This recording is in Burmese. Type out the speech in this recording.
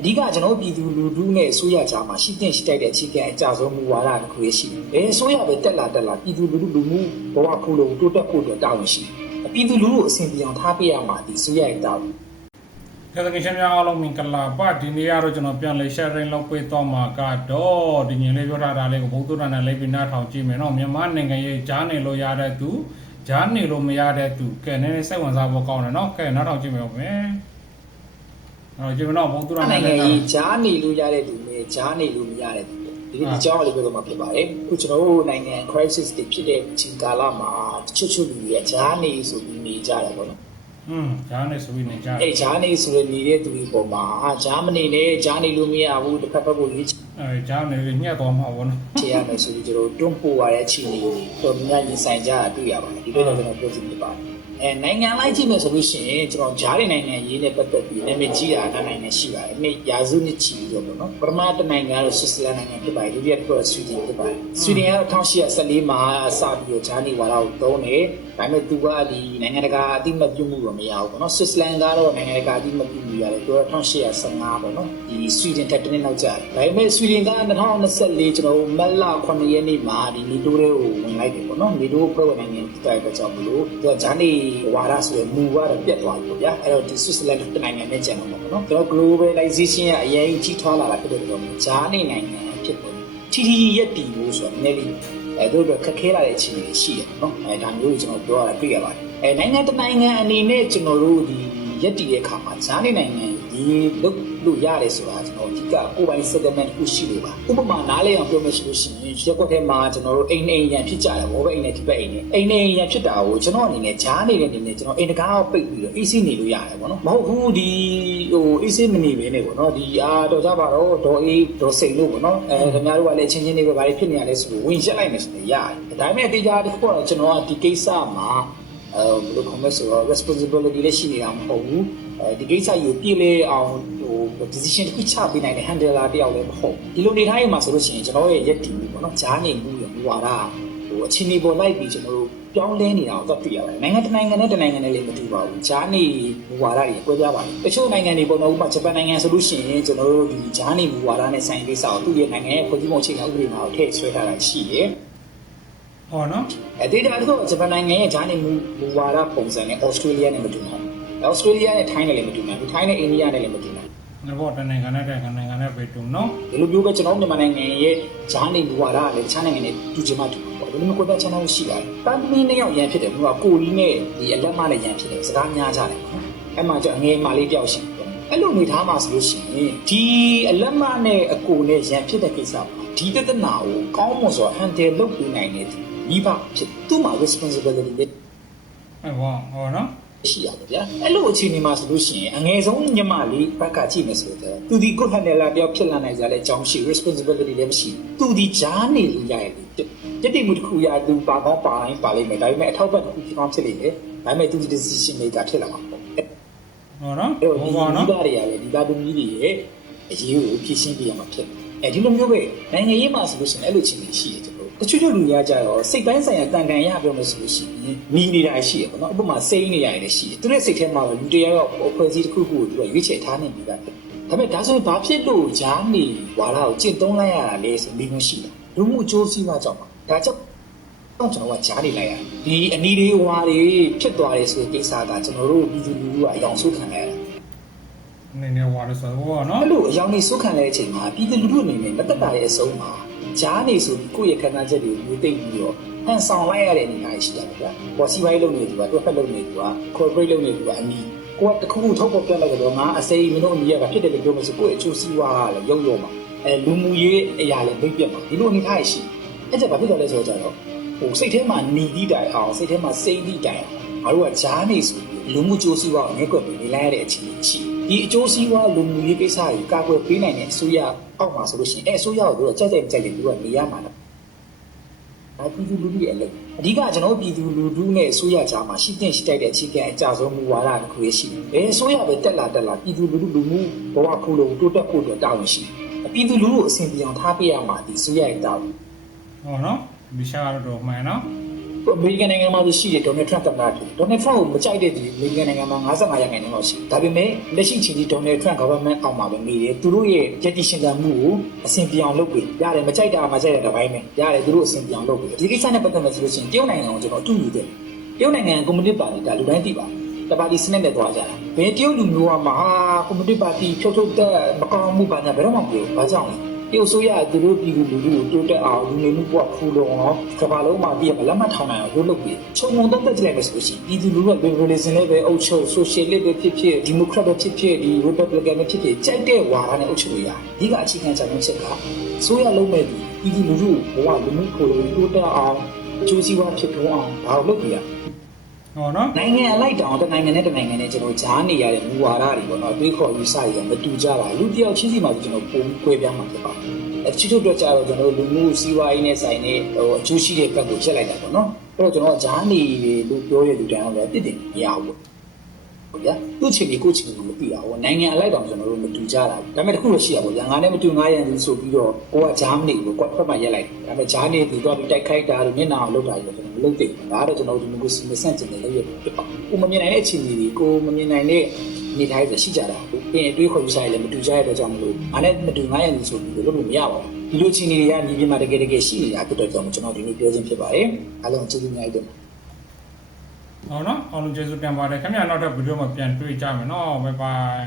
အဓိကကျွန်တော်တို့ပြည်သူလူထုနဲ့အစိုးရကြားမှာရှိတဲ့ရှိတိုက်တဲ့အခြေခံအကြဆုံးမူဝါဒတစ်ခုရရှိတယ်။ဘယ်အစိုးရပဲတက်လာတက်လာပြည်သူလူထုလူမှုဘဝခုလုံးတိုးတက်ဖို့အတွက်တာဝန်ရှိတယ်။ပြည်သူလူထုအဆင်ပြေအောင်ထားပေးရမှာဒီအစိုးရရဲ့တာဝန်ကဲတကယ်ချင်းများအားလုံးမင်္ဂလာပါဒီနေ့ကတော့ကျွန်တော်ပြန်လေ sharing လုပ်ပေးတော့မှာကတော့ဒီညင်လေးပြောထားတာလေးကိုဘုသူရနဲ့လေးပြီးနားထောင်ကြည့်မယ်နော်မြန်မာနိုင်ငံရေးဂျားနေလို့ရတဲ့သူဂျားနေလို့မရတဲ့သူကဲနည်းနည်းစိတ်ဝင်စားဖို့ကောင်းတယ်နော်ကဲနားထောင်ကြည့်မယ်ဟုတ်မယ် အဲ့တော့ကြည့်မနော်ဘုသူရနဲ့နိုင်ငံလေးရေးဂျားနေလို့ရတဲ့လူနဲ့ဂျားနေလို့မရတဲ့လူတွေဒီဒီကြောင်းလေးပြောတော့မှာဖြစ်ပါတယ်။အခုကျွန်တော်တို့နိုင်ငံ crisis တွေဖြစ်တဲ့အချိန်ကာလမှာတချို့ချို့လူတွေကဂျားနေဆိုပြီးနေကြတယ်ပေါ့နော်อืมဂျားနေဆိုပြီးနေကြ။အဲဂျားနေဆိုတဲ့နေတဲ့သူတွေပေါ်မှာအာဂျားမနေနဲ့ဂျားနေလို့မရဘူးတစ်ဖက်ဖက်ကိုရွေးချယ်အဲဂျားနေညှက်သွားမှာပေါ့နော်ချေရမယ်ဆိုပြီးကျွန်တော်တွန်းပို့ရတဲ့အခြေအနေတွေတော်များများရင်ဆိုင်ကြတာတွေ့ရပါတယ်ဒီလိုတော့ကျွန်တော်ပြောချင်ဖြစ်ပါတယ် အဲနိုင်ငံလိုက်ကြည့်မယ်ဆိုလို့ရှိရင်ကျွန်တော်ဂျားတဲ့နိုင်ငံရေးနဲ့ပတ်သက်ပြီးနာမည်ကြီးတာကနိုင်ငံရှိပါတယ်နေ့ရာစုနှစ်ချီပြီးတော့ပေါ့နော်ပထမတစ်နိုင်ငံကတော့ဆွစ်ဇာလန်နိုင်ငံဖြစ်ပါတယ်ဒုတိယတစ်ခုကဆွီဒင်ဖြစ်ပါတယ်ဆွီဒင်ကတော့1814မှာစပြီးတော့ဂျားနေဝါဒကိုသုံးတယ်ဒါပေမဲ့သူကဒီနိုင်ငံတကာအတိမတ်ပြုမှုတော့မရဘူးပေါ့နော်ဆွစ်ဇာလန်ကတော့နိုင်ငံတကာအတိမတ်ပြုမှုရတယ်သူက1815ပေါ့နော်ဒီဆွီဒင်တက်တနည်းနောက်ကျတယ်ဒါပေမဲ့ဆွီဒင်က2024ကျွန်တော်တို့မတ်လ9ရက်နေ့မှာဒီနီတိုးတွေကိုဝင်လိုက်တယ်ပေါ့နော်နီတိုးဖွဲ့ဝင်နိုင်ငံဖြစ်တဲ့အတွက်ကြောင့်မလို့သူကဂျာနေဝါဒဆိုရယ်မူကတော့ပြတ်သွားပြီပေါ့ဗျာအဲ့တော့ဒီဆွစ်ဇာလန်တစ်နိုင်ငံနဲ့ကျန်တော့မှာပေါ့နော်ကျွန်တော် globalization ရဲ့အရင်ကြီးထွားလာတာဖြစ်တဲ့အတွက်ကြောင့်ဂျာနေနိုင်ငံဖြစ်ပေါ်ထီထီရက်တီလို့ဆိုတော့နည်းနည်းလေးအဲတို့တော့ခက်ခဲလာတဲ့အခြေအနေရှိတယ်နော်အဲဒါမျိုးကိုကျွန်တော်ပြောရတာတွေ့ရပါတယ်အဲနိုင်ငံတစ်နိုင်ငံအနေနဲ့ကျွန်တော်တို့ဒီရက်တီရဲ့အခါမှာဂျာနေနိုင်ငံဒီလုတ်လို့ရတယ်ဆိုတာကျွန် တော်အဓိကကိုယ်ပိုင် settlement ကိုရှိလို့ပါဥပမာနားလည်အောင်ပြောမယ်ဆိုလို့ရှိရင်ရက်ကွက်ထဲမှာကျွန်တော်တို့အိမ်နေအိမ်ရန်ဖြစ်ကြတယ်ဘောပဲအိမ်နဲ့ဒီဘက်အိမ်နဲ့အိမ်နေအိမ်ရန်ဖြစ်တာကိုကျွန်တော်အနေနဲ့ဂျားနေတဲ့အနေနဲ့ကျွန်တော်အိမ်တကားကိုပိတ်ပြီးတော့ AC နေလို့ရတယ်ပေါ့နော်မဟုတ်ဘူးဒီဟို AC မနေဘဲနဲ့ပေါ့နော်ဒီအာတော့ကြပါတော့ဒေါ်အေးဒေါ်စိန်လို့ပေါ့နော်အဲခင်ဗျားတို့ကလည်းချင်းချင်းလေးပဲဘာတွေဖြစ်နေရလဲဆိုလို့ဝင်ရက်လိုက်မယ်ဆိုရင်ရတယ်ဒါပေမဲ့တရားတစ်ခုကတော့ကျွန်တော်ကဒီကိစ္စမှာ အဲဘယ်လိုခေါ်မလဲဆိုတော့ responsibility လည်းရှိနေတာမဟုတ်ဘူးအဲဒီကိစ္စကိုပြည်လေအောင်ဟို decision တစ်ခုချပေးနိုင်တဲ့ handler တယောက်လည်းမဟုတ်ဒီလိုနေထိုင်ရမှာဆိုလို့ရှိရင်ကျွန်တော်ရဲ့ရက်တည်မှုပေါ့နော်ဂျားနေမှုရမူဝါဒဟိုအချင်းနေပေါ်လိုက်ပြီးကျွန်တော်တို့ပြောင်းလဲနေတာကိုတော့တွေ့ရပါတယ်နိုင်ငံတစ်နိုင်ငံနဲ့တစ်နိုင်ငံနဲ့လည်းမတူပါဘူးဂျားနေမူဝါဒတွေကွဲပြားပါတယ်တချို့နိုင်ငံတွေပေါ့နော်ဥပမာဂျပန်နိုင်ငံဆိုလို့ရှိရင်ကျွန်တော်တို့ဒီဂျားနေမူဝါဒနဲ့ဆိုင်ကိစ္စကိုသူ့ရဲ့နိုင်ငံရဲ့ဖွဲ့စည်းပုံအခြေခံဥပဒေမှာထည့်ဆွဲထားတာရှိတယ် ဟောနော်အဲဒေတာတော့ဂျပန်နိုင်ငံရဲ့ဂျာနေမူမူဝါဒပုံစံနဲ့ဩစတြေးလျနဲ့မတူဘူး။ဩစတြေးလျနဲ့ထိုင်းနဲ့လည်းမတူဘူး။ထိုင်းနဲ့အိန္ဒိယနဲ့လည်းမတူဘူးငါဘောတနိုင်ငံနဲ့တဲ့နိုင်ငံနဲ့ပဲတူနော်။ဒီလိုမျိုးပဲကျွန်တော်မြန်မာနိုင်ငံရဲ့ဂျာနေမူဝါဒကလည်းတခြားနိုင်ငံနဲ့တူချင်မှတူတယ်ပေါ့။ဒီလိုမျိုးကိုယ်တိုင်ချမ်းသာရှိပါတယ်။တန်ပင်းနှစ်ယောက်ရန်ဖြစ်တယ်ဘုရားကိုကြီးနဲ့ဒီအလက်မနဲ့ရန်ဖြစ်တယ်စကားများကြတယ်ပေါ့။အဲ့မှာကျအငယ်မလေးတယောက်ရှိတယ်။အဲ့လိုနေထားမှာဆိုလို့ရှိရင်ဒီအလက်မနဲ့အကိုနဲ့ရန်ဖြစ်တဲ့ကိစ္စပါဒီတဒနာကိုကောင်းမွန်စွာဟန်တယ်လုပ်ပေးနိုင်တဲ့ ဒီဘဖြစ်သူ့မှာ responsibility နဲ့အဲဟောဟောနော်ရှိရတယ်ဗျာအဲ့လိုအခြေအနေမှာဆိုလို့ရှိရင်အငယ်ဆုံးညီမလေးဘက်ကကြည့်မယ်ဆိုတော့သူဒီ good handler တယောက်ဖြစ်လာနိုင်ကြတဲ့အကြောင်းရှိ responsibility လည်းမရှိသူဒီကြားနေလို့ရရတယ်တက်တိမှုတစ်ခုရသူပါကောင်းပါရင်ပါလိမ့်မယ်ဒါပေမဲ့အထောက်အပံ့တစ်ခုဖြစ်ကောင်းဖြစ်လိမ့်မယ်ဒါပေမဲ့သူဒီ decision maker ဖြစ်လာမှာပေါ့အဲ့ဟောနော်တော့ဟောဒီပါဒီနော်သားတွေကလည်းဒီသားသမီးတွေရဲ့အရေးကိုဖြည့်ရှင်းပြရမှာဖြစ်တယ်အဲဒီလိုမျိုးပဲနိုင်ငံရေးမှာဆိုလို့ရှိရင်အဲ့လိုချင်းရှိတယ်ကျွန် တော်တချို့ချို့လူများကြတော့စိတ်ပိုင်းဆိုင်ရာတန်တန်ရပြောလို့ဆိုလို့ရှိရင်မိနေတာရှိရပေါ့နော်ဥပမာစိတ်နေရတယ်လည်းရှိတယ်သူရဲ့စိတ်ထဲမှာလူတယောက်အဖွဲ့အစည်းတစ်ခုခုကိုသူကရွေးချယ်ထားနေပြီလားဒါပေမဲ့ဒါဆိုရင်ဘာဖြစ်လို့ဂျားနေဝါလာကိုကျင့်သုံးလိုက်ရတာလဲဆိုပြီးမရှိတာလူမှုအကျိုးစီးပွားကြောင့်ပါဒါကြောင့်တော့ကျွန်တော်ကကြားနေလိုက်ရတယ်ဒီအနီးလေးဝါတွေဖြစ်သွားတယ်ဆိုတဲ့ကိစ္စကကျွန်တော်တို့ပြည်သူလူထုကအယောင်ဆုခံရတာနေနေဝါလို့ဆိုတော့ဟောနော်အဲ့လိုအယောင်နေဆုခံတဲ့အချိန်မှာပြည်သူလူထုအနေနဲ့မတက်တာရဲ့အဆုံးမှာ ကြားနေဆိုပြီးကိုယ့်ရဲ့ခံစားချက်တွေကိုမျိုးသိမ့်ပြီးတော့ဟန်ဆောင်လိုက်ရတဲ့အနေအထားရှိတယ်ဗျာ။ဘောစီပိုင်းလုပ်နေသူကတွက်ဖက်လုပ်နေသူက corporate လုပ်နေသူကအနီးကိုကတခုခုထုတ်ပေါ်ပြတ်လိုက်တော့ငါအစိမ်းမင်းတို့အနီးကဖြစ်တယ်လို့ပြောမှဆိုကိုယ့်ရဲ့အချိုးစီးပွားကလည်းရုပ်ရောမှာအဲလူမှုရေးအရာလည်းမိတ်ပြတ်မှာဒီလိုအနေအထားရှိအဲ့ဒါဘာဖြစ်တော့လဲဆိုတော့ကျတော့ဟိုစိတ်ထဲမှာหนีသည့်တိုင်အောင်စိတ်ထဲမှာစိတ်သည့်တိုင်အောင်ငါတို့ကကြားနေဆိုပြီး လူမှုကြိုးစီးပွားကိုငဲ့ကွက်ပြီးနေလိုက်ရတဲ့အခြေအနေရှိဒီအကျိုးစီးပွားလူမှုရေးကိစ္စကိုကာကွယ်ပေးနိုင်တဲ့အစိုးရအောက်မှာဆိုလို့ရှိရင်အဲအစိုးရကိုတို့ကြိုက်ကြိုက်ကြိုက်တယ်သူကနေရမှာတော့အပြည်သူလူထုရဲ့အလုပ်အဓိကကျွန်တော်ပြည်သူလူထုနဲ့အစိုးရကြားမှာရှိတဲ့ရှိတိုက်တဲ့အခြေခံအကြဆုံးမူဝါဒတစ်ခုရရှိတယ်။ဘယ်အစိုးရပဲတက်လာတက်လာပြည်သူလူထုလူမှုဘဝခုလုံးတိုးတက်ဖို့အတွက်တာဝန်ရှိတယ်။ပြည်သူလူထုအဆင်ပြေအောင်ထားပေးရမှာဒီအစိုးရရဲ့တာဝန်ဟောနော်ဒီရှာကတော့မှန်နော် အအမေရိကန်နိုင်ငံမှာရှိတဲ့ဒေါ်နယ်ထရန့်သမ္မတဒေါ်နယ်ထရန့်ကိုမကြိုက်တဲ့ဒီအမေရိကန်နိုင်ငံမှာ55ရာခိုင်နှုန်းလောက်ရှိဒါပေမဲ့လက်ရှိချိန်ကြီးဒေါ်နယ်ထရန့် government အောက်မှာပဲနေတယ်သူတို့ရဲ့ယက်တီရှင်ကမှုကိုအဆင်ပြေအောင်လုပ်ပေးရတယ်မကြိုက်တာမကြိုက်တဲ့တစ်ပိုင်းပဲရတယ်သူတို့အဆင်ပြေအောင်လုပ်ပေးဒီကိစ္စနဲ့ပတ်သက်မှဆိုလို့ရှိရင်တရုတ်နိုင်ငံကိုကျွန်တော်အတူယူတယ်တရုတ်နိုင်ငံကွန်မြူနတီပါတီကလူတိုင်းသိပါတယ်တပါတီစနစ်နဲ့တွားကြတာဘယ်တရုတ်လူမျိုးကမှဟာကွန်မြူနတီပါတီဖြုတ်ထုတ်တဲ့မကောင်းမှုပါညာဘယ်တော့မှမပြောဘူးဘာကြောင့်လဲတ ရုတ်ဆိုရသူတို့ပြည်သူလူထုကိုတိုးတက်အောင်လူနေမှုဘဝဖူလုံအောင်ကမ္ဘာလုံးမှာပြည်မလက်မှတ်ထောင်နိုင်အောင်လုပ်လုပ်ပြီးခြုံငုံတော့တက်ကြလိုက်မယ်ဆိုလို့ရှိရင်ပြည်သူလူထုက liberalism လည်းပဲအုပ်ချုပ် socialist ပဲဖြစ်ဖြစ် democrat ပဲဖြစ်ဖြစ်ဒီ republican ပဲဖြစ်ဖြစ်ကြိုက်တဲ့ဝါဒနဲ့အုပ်ချုပ်ရဒီကအခြေခံချမ်းချက်ကဆိုရလုံးမဲ့ပြည်သူလူထုဘဝလူမှုကိုတိုးတက်အောင်ကျိုးစည်းဝါးဖြစ်ထွန်းအောင်ဒါကိုလုပ်ပြရ ဟောနော်နိုင်ငံအလိုက်တောင်တစ်နိုင်ငံနဲ့တစ်နိုင်ငံနဲ့ကျွန်တော်ဂျားနေရတဲ့မူဝါဒတွေပေါ့နော်တွေးခေါ်ယူဆရမတူကြတာလူတစ်ယောက်ချင်းစီမှာကျွန်တော်ပုံကွဲပြားမှာဖြစ်ပါတယ်အဲချစ်တို့တော့ကြတော့ကျွန်တော်လူမှုစီးပွားရေးနဲ့ဆိုင်တဲ့ဟိုအကျိုးရှိတဲ့ဘက်ကိုချက်လိုက်တာပေါ့နော်အဲ့တော့ကျွန်တော်ဂျားနေလို့ပြောတဲ့လူတိုင်းအောင်လည်းပြစ်တင်မရဘူး ဟုတ်ဗျာသူ့ချင်းဒီကိုချင်းကိုမသိရဘူးနိုင်ငံအလိုက်တောင်ကျွန်တော်တို့မတူကြတာဒါပေမဲ့တစ်ခုတော့ရှိရပါဗျာငါနဲ့မတူငါရန်သူဆိုပြီးတော့ကိုကဂျားမနေဘူးကွက်ဖက်မှရက်လိုက်ဒါပေမဲ့ဂျားနေသူတော့တိုက်ခိုက်တာလို့မျက်နှာအောင်လုပ်တာတွေကျွန်တော်မလုပ်သိဘူးဒါတော့ကျွန်တော်ဒီမျိုးကိုစင်စန့်ကျင်နေလို့ရဖြစ်ပါကိုမမြင်နိုင်တဲ့အခြေအနေတွေကိုမမြင်နိုင်တဲ့နေထိုင်ဆိုရှိကြတာပြင်တွေးခေါ်ယူဆိုင်လည်းမတူကြရတဲ့ကြောင့်မလို့ငါနဲ့မတူငါရန်သူဆိုပြီးလို့လုပ်လို့မရပါဘူးဒီလိုအခြေအနေတွေကညီပြမှာတကယ်တကယ်ရှိနေတာဖြစ်တဲ့ကြောင့်ကျွန်တော်ဒီနေ့ပြောခြင်းဖြစ်ပါတယ်အားလုံးကျေးဇူးများတင်ပါ တယ်ဟောနော်အောင်လုံးကျေးဇူးတင်ပါတယ်ခင်ဗျာနောက်ထပ်ဗီဒီယိုမှာပြန်တွေ့ကြမယ်နော်ဘိုင်ဘိုင်